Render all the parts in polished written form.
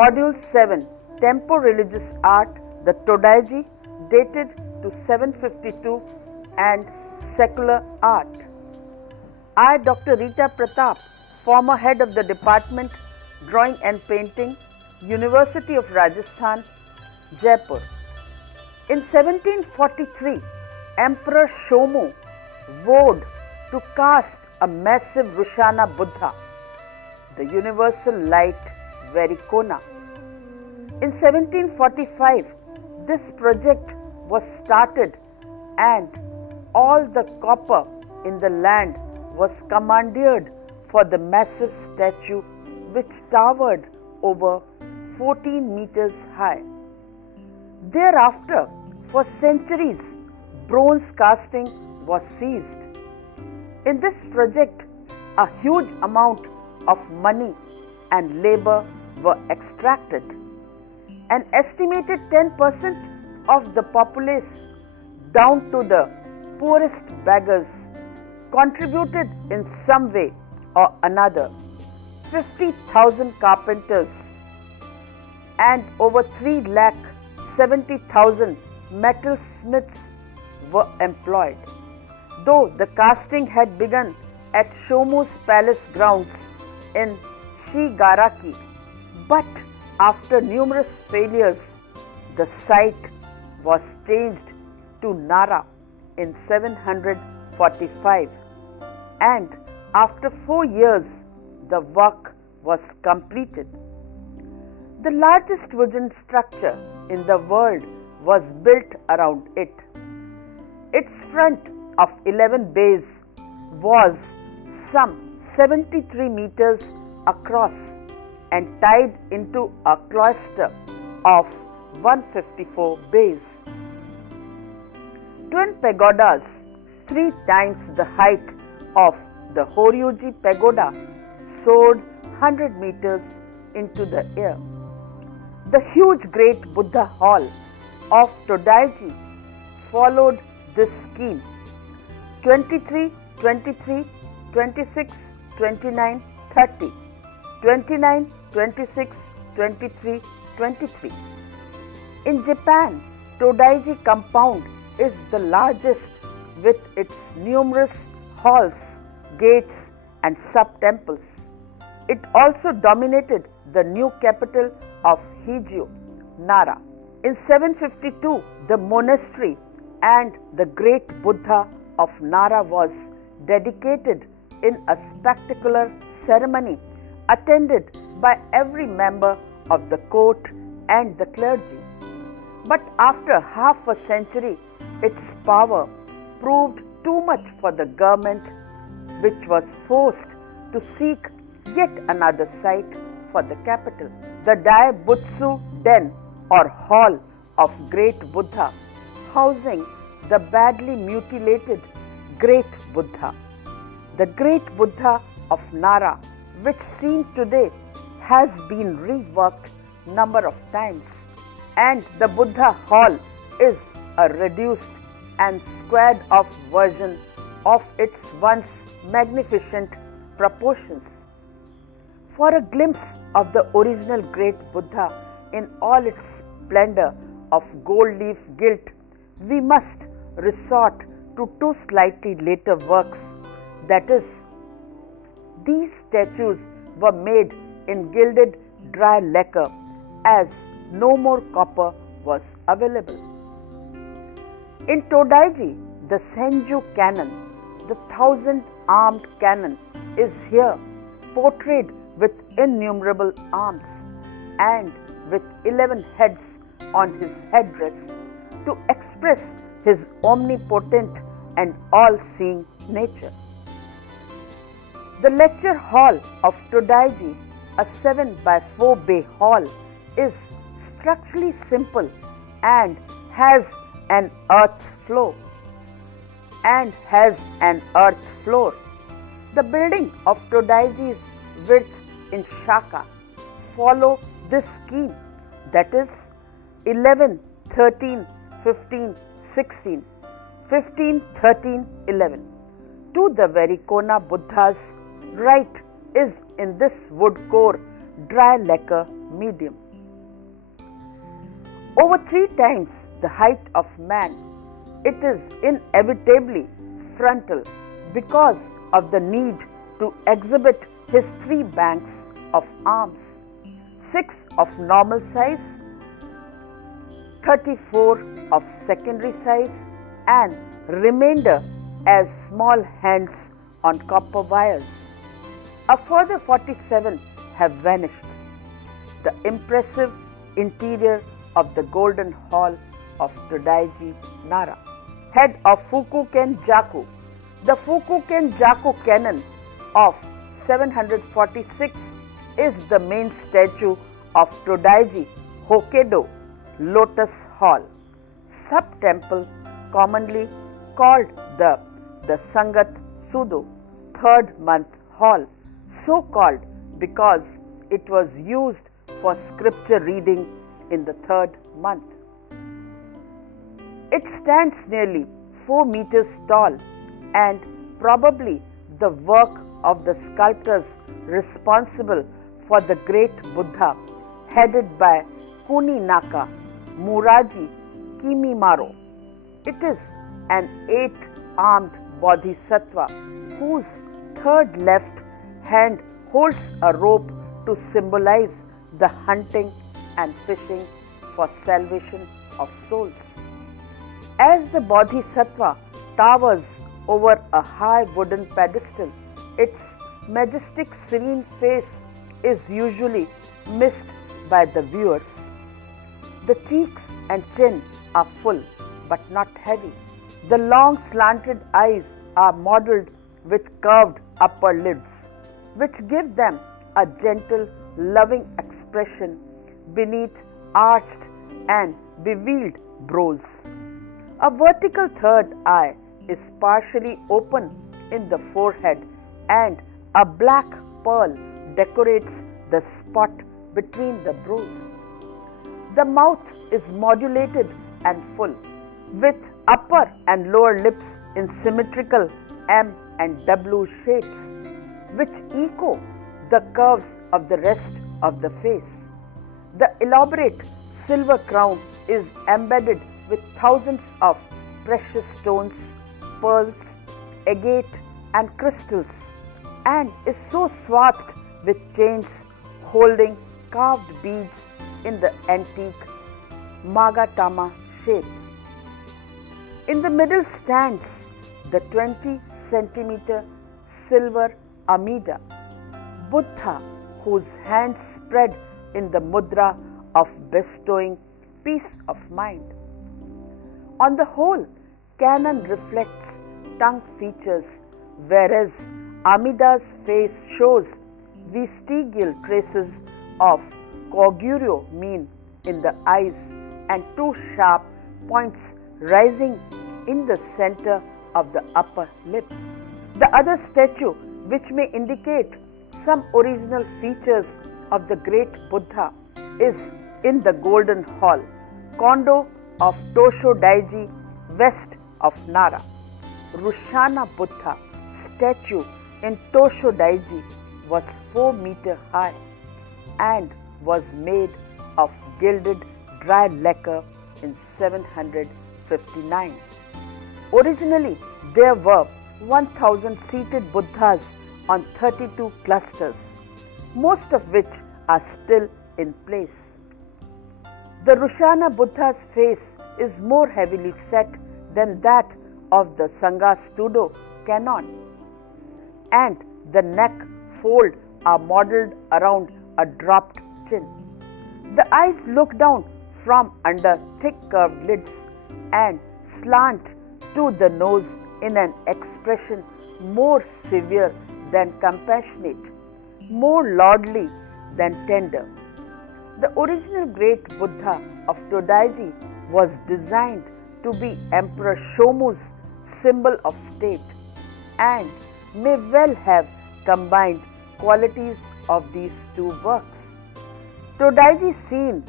Module 7 Tempo Religious Art, the Todai-ji, dated to 752, and Secular Art. I, Dr. Rita Pratap, former head of the Department, Drawing and Painting, University of Rajasthan, Jaipur. In 1743, Emperor Shomu vowed to cast a massive Rushana Buddha, the universal light Varikona. In 1745, this project was started and all the copper in the land was commandeered for the massive statue which towered over 14 meters high. Thereafter, for centuries, bronze casting was seized. In this project, a huge amount of money and labor were extracted. An estimated 10% of the populace, down to the poorest beggars, contributed in some way or another. 50,000 carpenters and over 3,70,000 metalsmiths were employed. Though the casting had begun at Shomu's palace grounds in Shigaraki, but after numerous failures, the site was changed to Nara in 745, and after 4 years, the work was completed. The largest wooden structure in the world was built around it. Its front of 11 bays was some 73 meters across and tied into a cloister of 154 bays. Twin pagodas, 3 times the height of the Horyuji Pagoda, soared 100 meters into the air. The huge great Buddha Hall of Todai-ji followed this scheme. 23, 23, 26, 29, 30. 29, 26, 23, 23. In Japan, Todai-ji compound is the largest with its numerous halls, gates and sub-temples. It also dominated the new capital of Hijyo, Nara. In 752, the monastery and the great Buddha of Nara was dedicated in a spectacular ceremony attended by every member of the court and the clergy. But after half a century, its power proved too much for the government, which was forced to seek yet another site for the capital. The Daibutsu Den or Hall of Great Buddha, housing the badly mutilated Great Buddha. The Great Buddha of Nara, which seen today, has been reworked number of times, and the Buddha Hall is a reduced and squared off version of its once magnificent proportions. For a glimpse of the original Great Buddha in all its splendor of gold leaf gilt, we must resort to 2 slightly later works. That is, these statues were made in gilded dry lacquer as no more copper was available. In Todai-ji, the Senju cannon, the 1,000-armed cannon, is here portrayed with innumerable arms and with 11 heads on his headdress to express his omnipotent and all-seeing nature. The lecture hall of Todai-ji, a 7 by 4 bay hall, is structurally simple and has an earth floor. The building of Todai-ji's width in Shaka follow this scheme, that is 11, 13, 15, 16, 15, 13, 11. To the Varikona Buddha's right is in this wood core dry lacquer medium. Over 3 times the height of man, it is inevitably frontal because of the need to exhibit his 3 banks of arms, 6 of normal size, 34 of secondary size, and remainder as small hands on copper wires. A further 47 have vanished. The impressive interior of the Golden Hall of Todai-ji, Nara. Head of Fukuken Jaku. The Fukuken Jaku cannon of 746 is the main statue of Todai-ji Hokkaido Lotus Hall, sub-temple commonly called the Sangat Sudo, 3rd month hall, so called because it was used for scripture reading in the 3rd month. It stands nearly 4 meters tall and probably the work of the sculptors responsible for the great Buddha headed by Kuninaka Muraji Kimimaro. It is an 8-armed bodhisattva whose 3rd left hand holds a rope to symbolize the hunting and fishing for salvation of souls. As the bodhisattva towers over a high wooden pedestal, its majestic serene face is usually missed by the viewers. The cheeks and chin are full but not heavy. The long slanted eyes are modeled with curved upper lids, which give them a gentle, loving expression beneath arched and beveled brows. A vertical 3rd eye is partially open in the forehead and a black pearl decorates the spot between the brows. The mouth is modulated and full, with upper and lower lips in symmetrical M and W shapes, which echo the curves of the rest of the face. The elaborate silver crown is embedded with thousands of precious stones, pearls, agate, and crystals, and is so swathed with chains holding carved beads in the antique Magatama shape. In the middle stands the 20-centimeter silver Amida, Buddha whose hands spread in the mudra of bestowing peace of mind. On the whole, cannon reflects tongue features, whereas Amida's face shows vestigial traces of Koguryo mean in the eyes and 2 sharp points rising in the center of the upper lip. The other statue, which may indicate some original features of the great Buddha, is in the Golden Hall, Kondo of Todai-ji, west of Nara. Rushana Buddha statue in Todai-ji was 4 meters high and was made of gilded dry lacquer in 759. Originally, there were 1,000 seated Buddhas on 32 clusters, most of which are still in place. The Rushana Buddha's face is more heavily set than that of the Sangastudo canon, and the neck fold are modeled around a dropped chin. The eyes look down from under thick curved lids and slant to the nose in an expression more severe than compassionate, more lordly than tender. The original great Buddha of Todai-ji was designed to be Emperor Shomu's symbol of state and may well have combined qualities of these 2 works. Todai-ji scene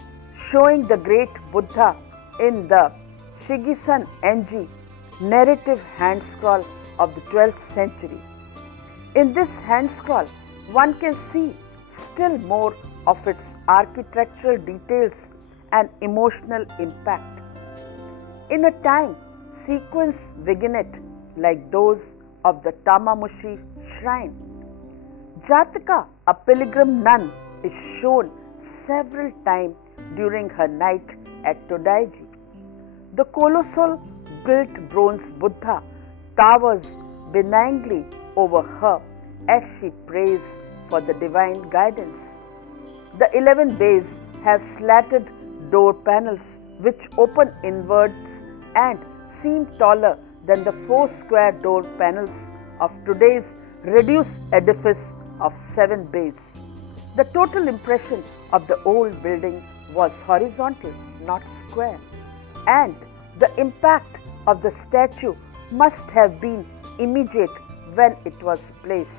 showing the great Buddha in the Shigisan Enji narrative hand scroll of the 12th century. In this hand scroll, one can see still more of its architectural details and emotional impact. In a time sequence vignette like those of the Tamamushi shrine, Jataka, a pilgrim nun, is shown several times during her night at Todai-ji. The colossal built bronze Buddha towers benignly over her as she prays for the divine guidance. The 11 bays have slatted door panels which open inwards and seem taller than the 4 square door panels of today's reduced edifice of 7 bays. The total impression of the old building was horizontal, not square, and the impact of the statue must have been immediate when it was placed,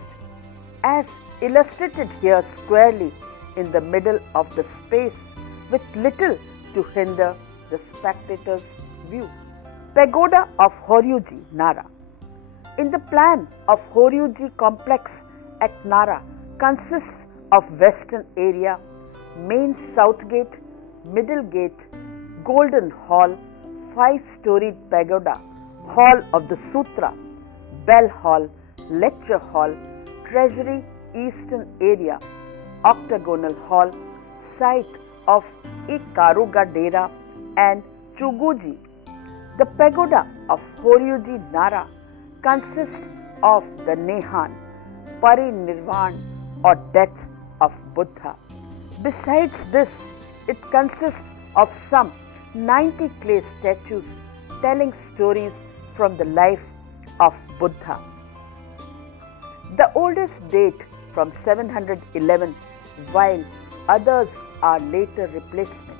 as illustrated here squarely in the middle of the space with little to hinder the spectator's view. Pagoda of Horyuji, Nara. In the plan of Horyuji complex at Nara consists of western area, main south gate, middle gate, golden hall, 5-storied pagoda, hall of the sutra, bell hall, lecture hall, treasury eastern area, octagonal hall, site of Ikaruga Dera and Chuguji. The pagoda of Horyuji Nara consists of the Nehan, Parinirvan or death of Buddha. Besides this, it consists of some 90 clay statues telling stories from the life of Buddha. The oldest date from 711, while others are later replacements.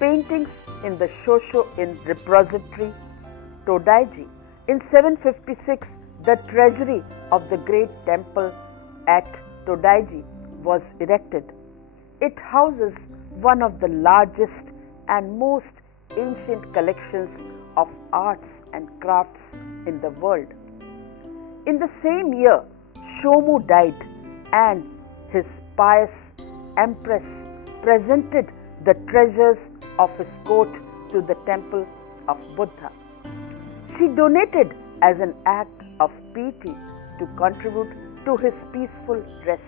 Paintings in the Shosho-in repository, Todai-ji. In 756, the treasury of the great temple at Todai-ji was erected. It houses one of the largest and most ancient collections of arts and crafts in the world. In the same year, Shomu died and his pious empress presented the treasures of his court to the temple of Buddha. She donated as an act of piety to contribute to his peaceful rest,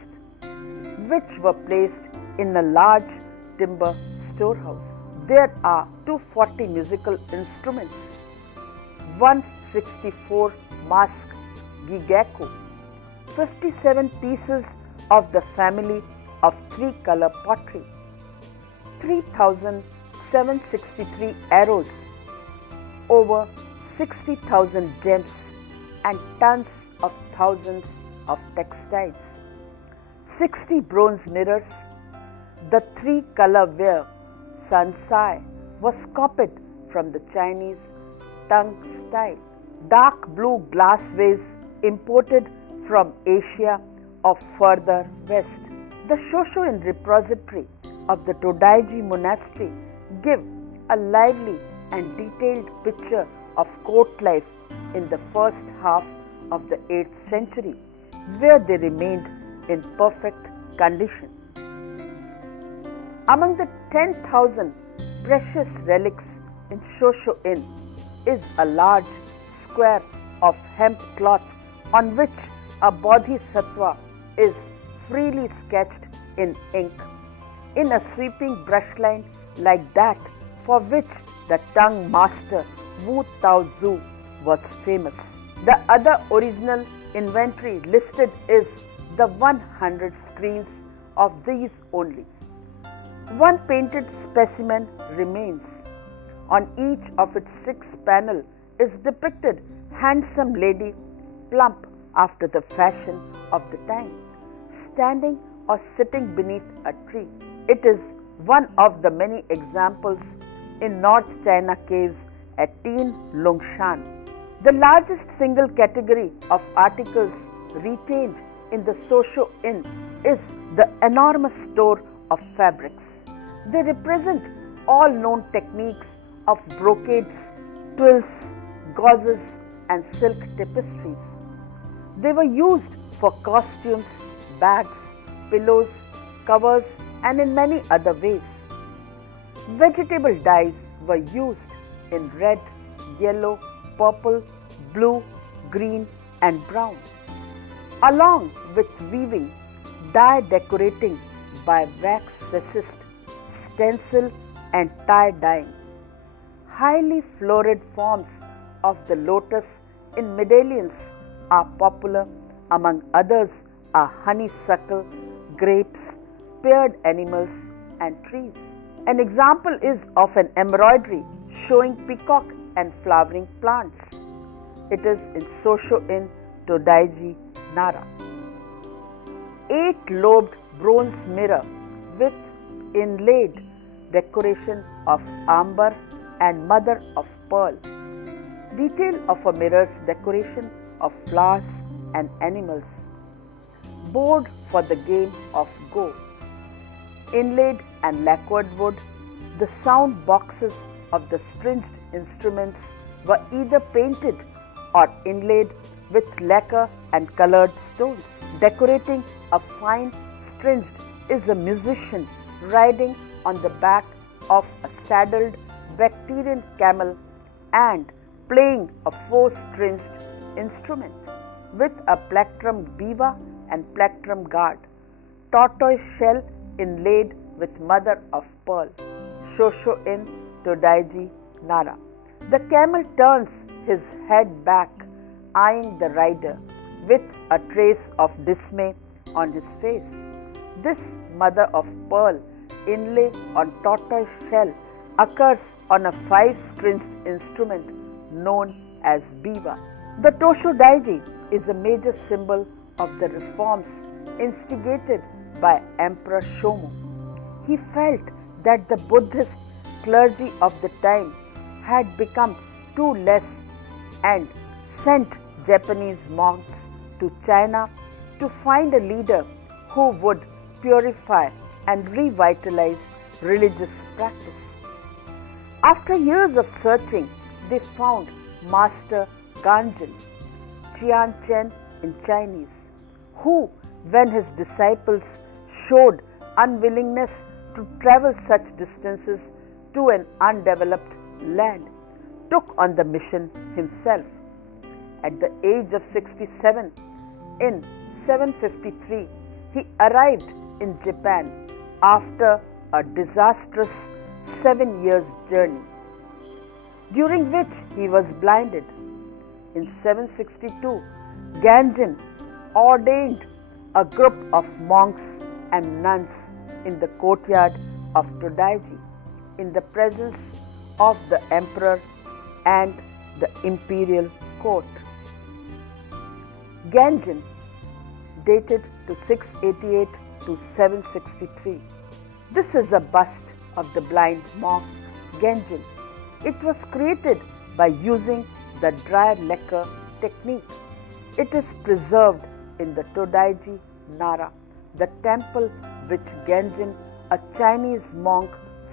which were placed in a large timber storehouse. There are 240 musical instruments, 164 mask gigaku, 57 pieces of the family of 3-color pottery, 3,763 arrows, over 60,000 gems and tons of thousands of textiles, 60 bronze mirrors. The 3-color ware sansai was copied from the Chinese Tang style. Dark blue glass vase imported from Asia or further west. The Shosho-in repository of the Todai-ji monastery give a lively and detailed picture of court life in the first half of the 8th century, where they remained in perfect condition. Among the 10,000 precious relics in Shosho-in is a large square of hemp cloth on which a bodhisattva is freely sketched in ink, in a sweeping brush line like that for which the Tang master Wu Tao Zu was famous. The other original inventory listed is the 100 screens of these only. One painted specimen remains. On each of its 6 panels is depicted handsome lady, plump after the fashion of the time, standing or sitting beneath a tree. It is one of the many examples in North China caves at Tin Longshan. The largest single category of articles retained in the Shosho-in is the enormous store of fabrics. They represent all known techniques of brocades, twills, gauzes and silk tapestries. They were used for costumes, bags, pillows, covers and in many other ways. Vegetable dyes were used in red, yellow, purple, blue, green and brown, along with weaving, dye decorating by wax resist, stencil and tie dyeing. Highly florid forms of the lotus in medallions are popular. Among others are honeysuckle, grapes, paired animals and trees. An example is of an embroidery showing peacock and flowering plants. It is in Sosho in Todai-ji, Nara. 8-lobed bronze mirror with inlaid decoration of amber and mother of pearl. Detail of a mirror's decoration of flowers and animals. Board for the game of Go. Inlaid and lacquered wood, the sound boxes of the stringed instruments were either painted or inlaid with lacquer and colored stones. Decorating a fine stringed is a musician riding on the back of a saddled Bactrian camel and playing a 4-stringed instrument with a plectrum biwa and plectrum guard. Tortoise shell inlaid with mother of pearl. Shosho in Todai-ji, Nara. The camel turns his head back, eyeing the rider with a trace of dismay on his face. This mother of pearl inlay on tortoise shell occurs on a 5-stringed instrument known as biwa. The Tosho-daiji is a major symbol of the reforms instigated by Emperor Shomu. He felt that the Buddhist clergy of the time had become too less and sent Japanese monks to China to find a leader who would purify and revitalize religious practice. After years of searching, they found Master Ganjin, Qianchen in Chinese, who, when his disciples showed unwillingness to travel such distances to an undeveloped land, took on the mission himself. At the age of 67, in 753, he arrived in Japan after a disastrous 7 years journey, during which he was blinded. In 762, Ganjin ordained a group of monks and nuns in the courtyard of Todai-ji in the presence of the emperor and the imperial court. Ganjin dated to 688 to 763. This is a bust of the blind monk Ganjin. It was created by using the dry lacquer technique. It is preserved in the Todai-ji, Nara, the temple which Ganjin, a Chinese monk,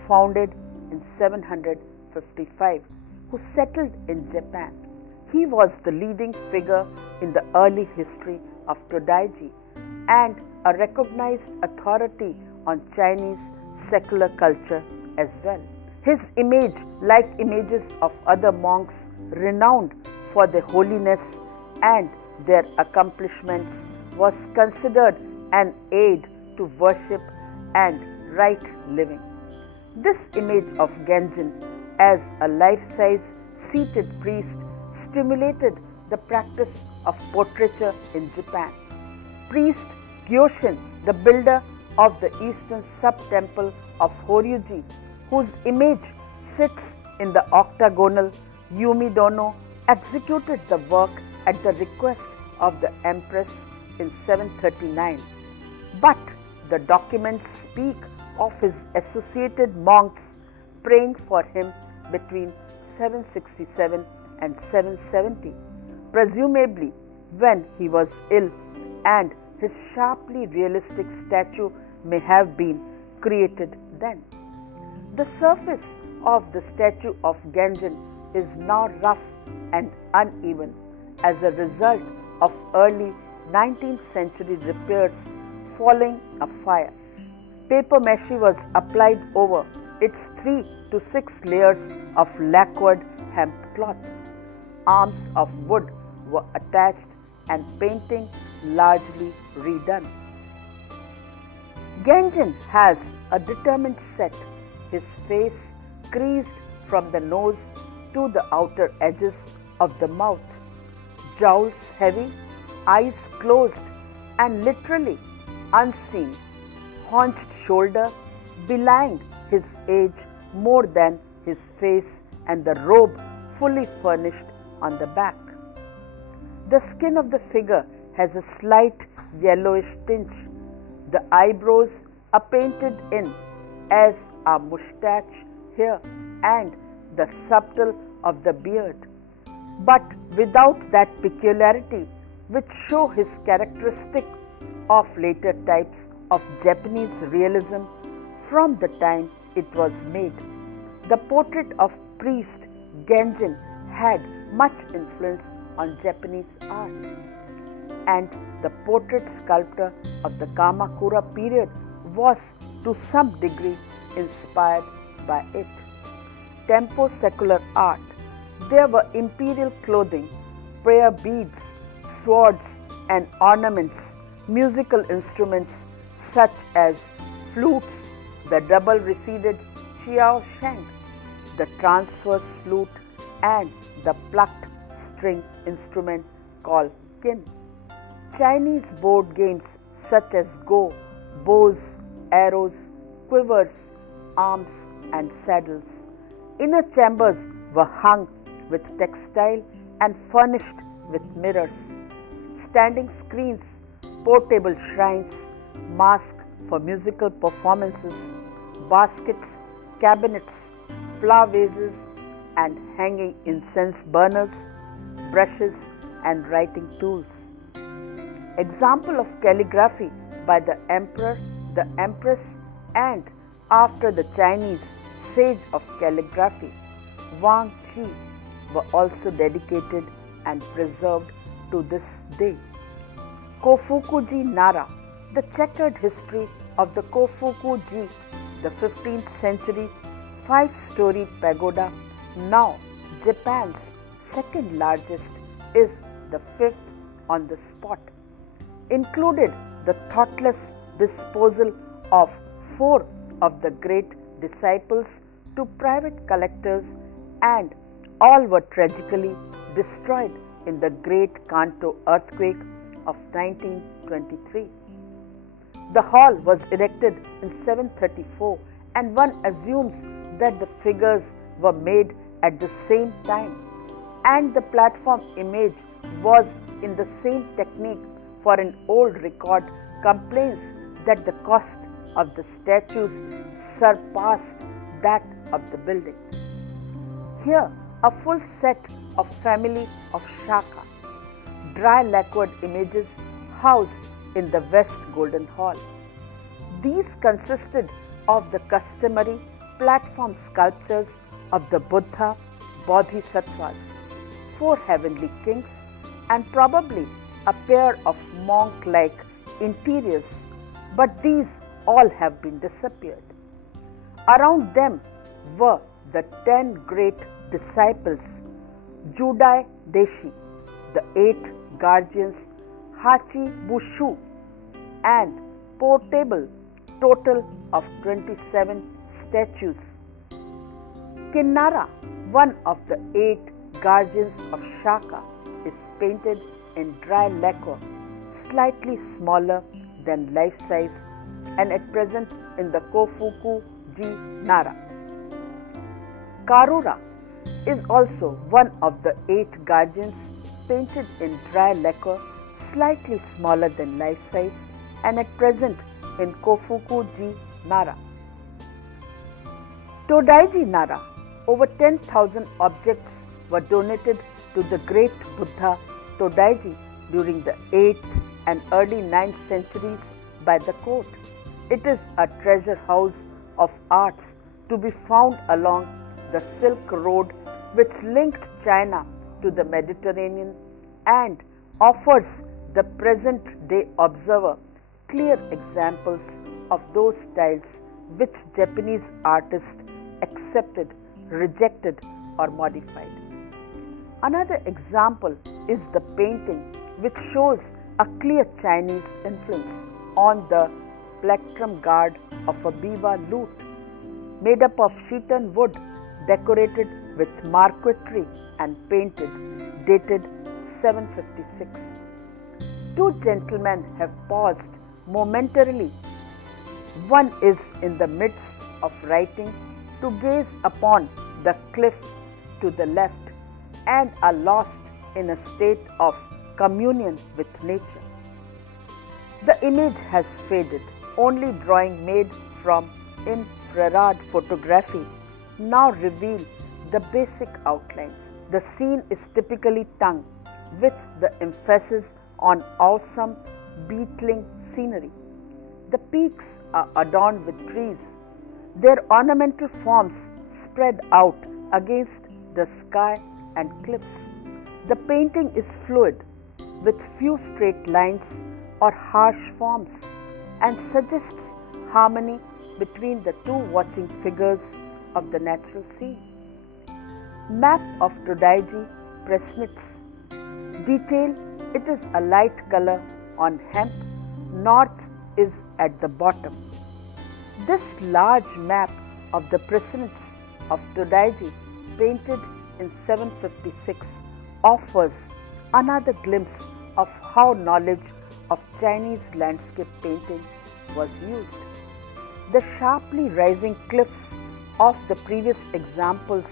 founded in 755, who settled in Japan. He was the leading figure in the early history of Todai-ji and a recognized authority on Chinese secular culture as well. His image, like images of other monks renowned for their holiness and their accomplishments, was considered an aid to worship and right living. This image of Ganjin as a life-size seated priest stimulated the practice of portraiture in Japan. Priest Gyoshin, the builder of the eastern sub-temple of Horyuji, whose image sits in the octagonal Yumidono, executed the work at the request of the empress in 739. But the documents speak of his associated monks praying for him between 767 and 770, presumably when he was ill, and his sharply realistic statue may have been created then. The surface of the statue of Ganjin is now rough and uneven as a result of early 19th century repairs following a fire. Paper mache was applied over its 3 to 6 layers of lacquered hemp cloth. Arms of wood were attached and painting largely redone. Genjin has a determined set, his face creased from the nose to the outer edges of the mouth, jowls heavy, eyes closed and literally unseen, haunched shoulder belying his age more than his face, and the robe fully furnished on the back. The skin of the figure has a slight yellowish tinge. The eyebrows are painted in, as are moustache, hair, and the subtle of the beard, but without that peculiarity which show his characteristic of later types of Japanese realism from the time it was made. The portrait of priest Genjin had much influence on Japanese art, and the portrait sculptor of the Kamakura period was to some degree inspired by it. Tempyo secular art. There were imperial clothing, prayer beads, swords and ornaments, musical instruments such as flutes, the double reseated chiao sheng, the transverse flute and the plucked string instrument called kin. Chinese board games such as Go, bows, arrows, quivers, arms and saddles. Inner chambers were hung with textile and furnished with mirrors, standing screens, portable shrines, masks for musical performances, baskets, cabinets, flower vases and hanging incense burners, brushes and writing tools. Example of calligraphy by the emperor, the empress and after the Chinese sage of calligraphy, Wang Qi, were also dedicated and preserved to this day. Kofuku-ji Nara. The checkered history of the Kofuku-ji, the 15th century 5-story pagoda, now Japan's second largest, is the fifth on the spot. Included the thoughtless disposal of 4 of the great disciples to private collectors, and all were tragically destroyed in the Great Kanto earthquake of 1923. The hall was erected in 734 and one assumes that the figures were made at the same time, and the platform image was in the same technique, for an old record complains that the cost of the statues surpassed that of the building. Here, a full set of family of Shaka, dry lacquered images housed in the West Golden Hall. These consisted of the customary platform sculptures of the Buddha, Bodhisattvas, 4 heavenly kings, and probably a pair of monk-like interiors, but these all have been disappeared. Around them were the 10 great disciples, Todai-ji, the 8 guardians, Hachi Bushu, and portable total of 27 statues. Kinnara, one of the 8 guardians of Shaka, is painted in dry lacquer, slightly smaller than life size, and at present in the Kofuku-ji Nara. Karura is also one of the 8 guardians, painted in dry lacquer, slightly smaller than life size, and at present in Kofuku-ji Nara. Todai-ji Nara. Over 10,000 objects were donated to the great Buddha Todai-ji during the 8th and early 9th centuries by the court. It is a treasure house of arts to be found along the Silk Road which linked China to the Mediterranean and offers the present-day observer clear examples of those styles which Japanese artists accepted, rejected, or modified. Another example is the painting which shows a clear Chinese influence on the plectrum guard of a biwa lute made up of sheetan wood decorated with marquetry and painted, dated 756. Two gentlemen have paused momentarily. One is in the midst of writing to gaze upon the cliff to the left and are lost in a state of communion with nature. The image has faded. Only drawing made from infrared photography now reveal the basic outlines. The scene is typically tongue with the emphasis on awesome beetling scenery. The peaks are adorned with trees, their ornamental forms spread out against the sky and cliffs. The painting is fluid with few straight lines or harsh forms and suggests harmony between the two watching figures of the natural scene. Map of Todai-ji Presnitz. Detail: it is a light color on hemp, north is at the bottom. This large map of the Presnitz of Todai-ji, painted in 756, offers another glimpse of how knowledge of Chinese landscape painting was used. The sharply rising cliffs of the previous examples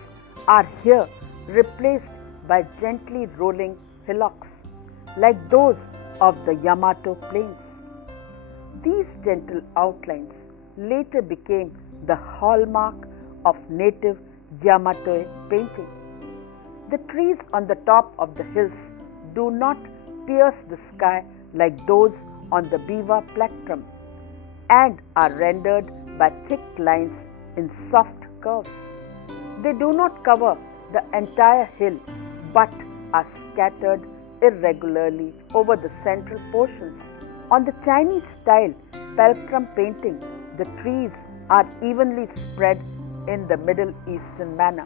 are here replaced by gently rolling hillocks, like those of the Yamato plains. These gentle outlines later became the hallmark of native Yamato painting. The trees on the top of the hills do not pierce the sky like those on the biwa plectrum and are rendered by thick lines in soft curves. They do not cover the entire hill but are scattered irregularly over the central portions. On the Chinese style plectrum painting, the trees are evenly spread in the Middle Eastern manner,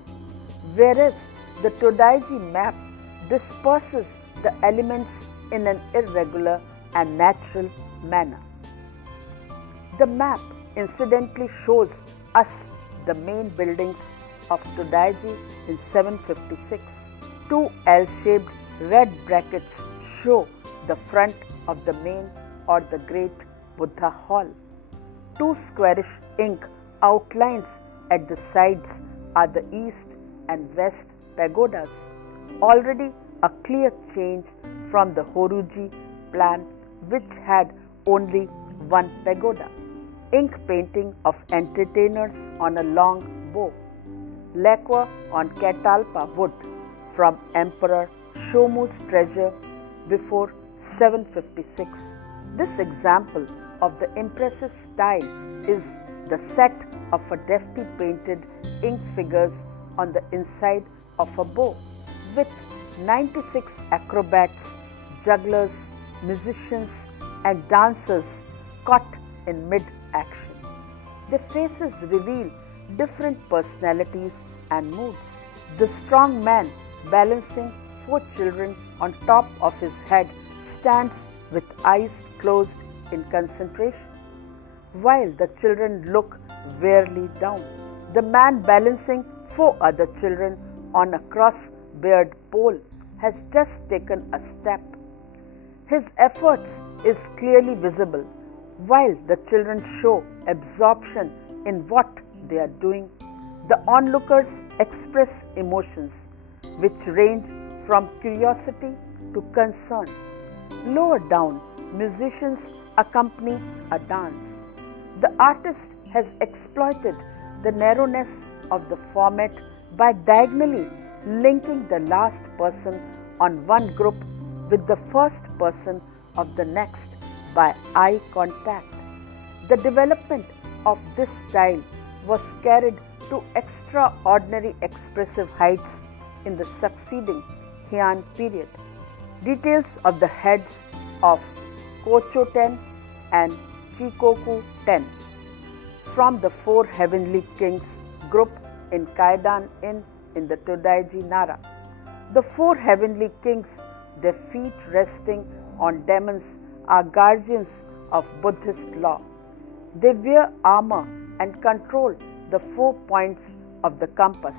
whereas the Todai-ji map disperses the elements in an irregular and natural manner. The map incidentally shows us the main buildings of Todai-ji in 756. Two L-shaped red brackets show the front of the main or the Great Buddha Hall. Two squarish ink outlines at the sides are the east and west pagodas, already a clear change from the Horyuji plan which had only one pagoda. Ink painting of entertainers on a long bow. Lacquer on catalpa wood from Emperor Shomu's treasure before 756. This example of the impressive style is the set of a deftly painted ink figures on the inside of a bow with 96 acrobats, jugglers, musicians and dancers caught in mid-action. Their faces reveal different personalities and moods. The strong man balancing 4 children on top of his head stands with eyes closed in concentration, while the children look wearily down. The man balancing 4 other children on a cross-beared pole has just taken a step. His effort is clearly visible, while the children show absorption in what they are doing. The onlookers express emotions which range from curiosity to concern. Lower down, musicians accompany a dance. The artist has exploited the narrowness of the format by diagonally linking the last person on one group with the first person of the next by eye contact. The development of this style was carried to extraordinary expressive heights in the succeeding Heian period. Details of the heads of Kocho-ten and Chikoku-ten from the 4 heavenly kings group in Kaidan Inn in the Todai-ji Nara. The four heavenly kings, their feet resting on demons, are guardians of Buddhist law. They wear armor and control the 4 points of the compass.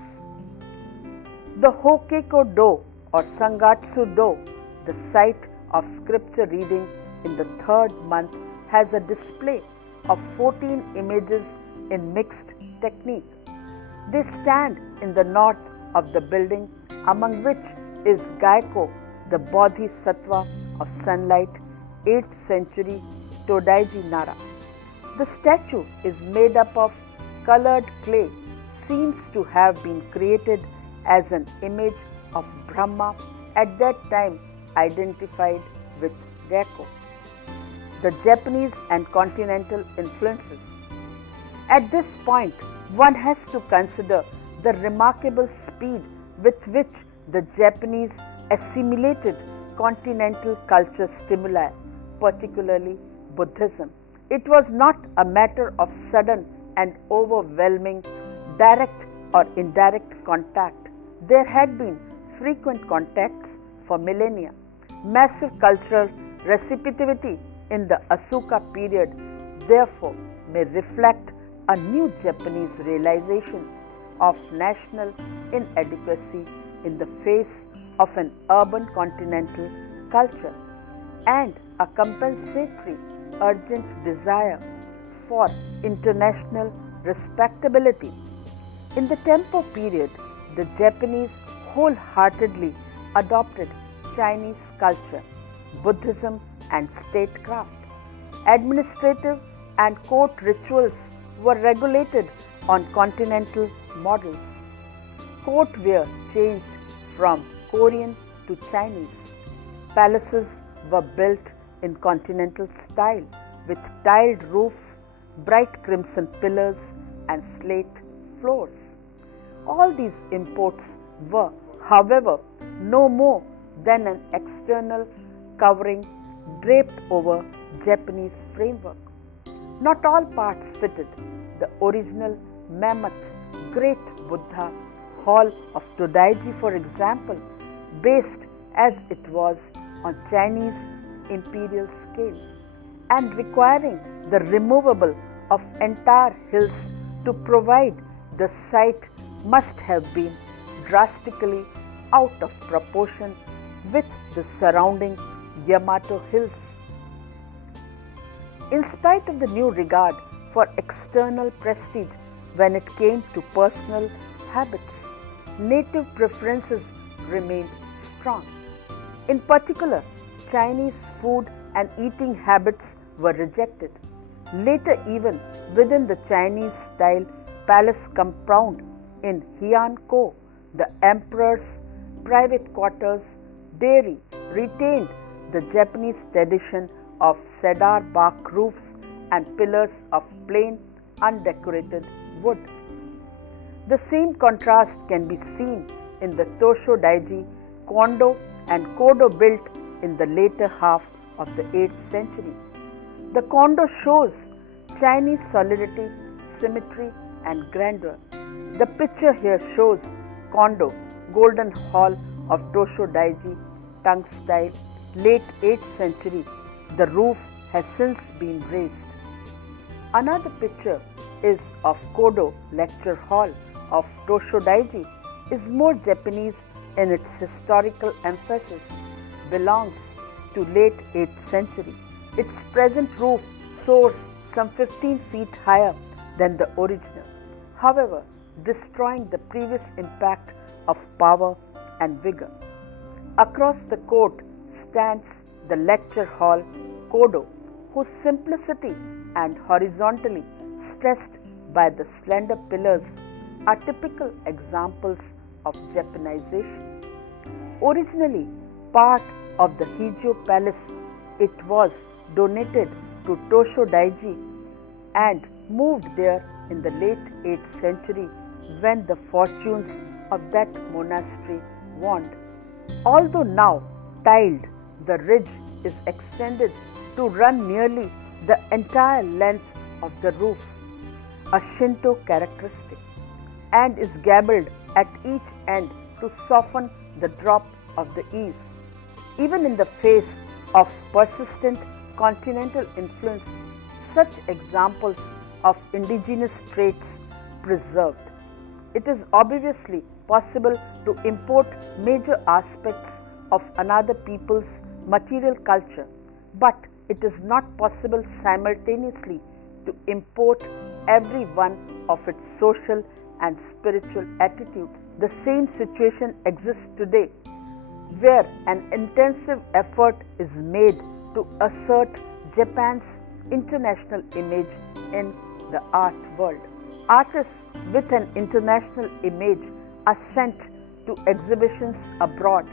The Hokkeko-do or Sangatsu-do, the site of scripture reading in the third month, has a display of 14 images in mixed technique. They stand in the north of the building, among which is Gaiko, the Bodhisattva of sunlight, 8th century Todai-ji Nara. The statue is made up of colored clay, seems to have been created as an image of Brahma, at that time identified with Gaiko. The Japanese and continental influences. At this point, one has to consider the remarkable speed with which the Japanese assimilated continental culture stimuli, particularly Buddhism. It was not a matter of sudden and overwhelming direct or indirect contact. There had been frequent contacts for millennia. Massive cultural receptivity in the Asuka period, therefore, may reflect a new Japanese realization of national inadequacy in the face of an urban continental culture and a compensatory urgent desire for international respectability. In the Tempyo period, the Japanese wholeheartedly adopted Chinese culture, Buddhism and statecraft. Administrative and court rituals were regulated on continental models. Courtware changed from Korean to Chinese. Palaces were built in continental style with tiled roofs, bright crimson pillars and slate floors. All these imports were, however, no more than an external covering draped over Japanese framework. Not all parts fitted. The original mammoth Great Buddha Hall of Todai-ji, for example, based as it was on Chinese imperial scale and requiring the removable of entire hills to provide the site, must have been drastically out of proportion with the surrounding Yamato hills. In spite of the new regard for external prestige when it came to personal habits, native preferences remained strong. In particular, Chinese food and eating habits were rejected. Later, even within the Chinese-style palace compound in Heian-ko, the emperor's private quarters, dairy retained the Japanese tradition of cedar bark roofs and pillars of plain, undecorated wood. The same contrast can be seen in the Todai-ji kondo and kodo built in the later half of the 8th century. The kondo shows Chinese solidity, symmetry and grandeur. The picture here shows kondo, golden hall of Todai-ji, tongue style, late 8th century. The roof has since been raised. Another picture is of Kodo lecture hall of Todai-ji, is more Japanese in its historical emphasis, belongs to late 8th century. Its present roof soars some 15 feet higher than the original, however, destroying the previous impact of power and vigor. Across the court stands the lecture hall Kodo, whose simplicity and horizontally stressed by the slender pillars are typical examples of Japanization. Originally part of the Heijo Palace, it was donated to Todai-ji and moved there in the late 8th century when the fortunes of that monastery waned. Although now tiled, the ridge is extended to run nearly the entire length of the roof, a Shinto characteristic. and is gabbled at each end to soften the drop of the ease. Even in the face of persistent continental influence, such examples of indigenous traits preserved. It is obviously possible to import major aspects of another people's material culture, but it is not possible simultaneously to import every one of its social and spiritual attitudes. The same situation exists today, where an intensive effort is made to assert Japan's international image in the art world. Artists with an international image are sent to exhibitions abroad,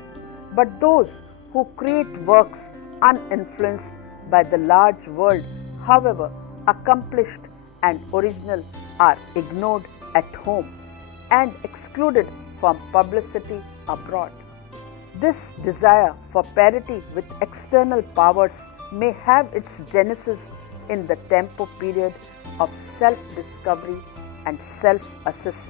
but those who create works uninfluenced by the large world, however accomplished and original, are ignored at home and excluded from publicity abroad. This desire for parity with external powers may have its genesis in the Tempyo period of self-discovery and self-assessment.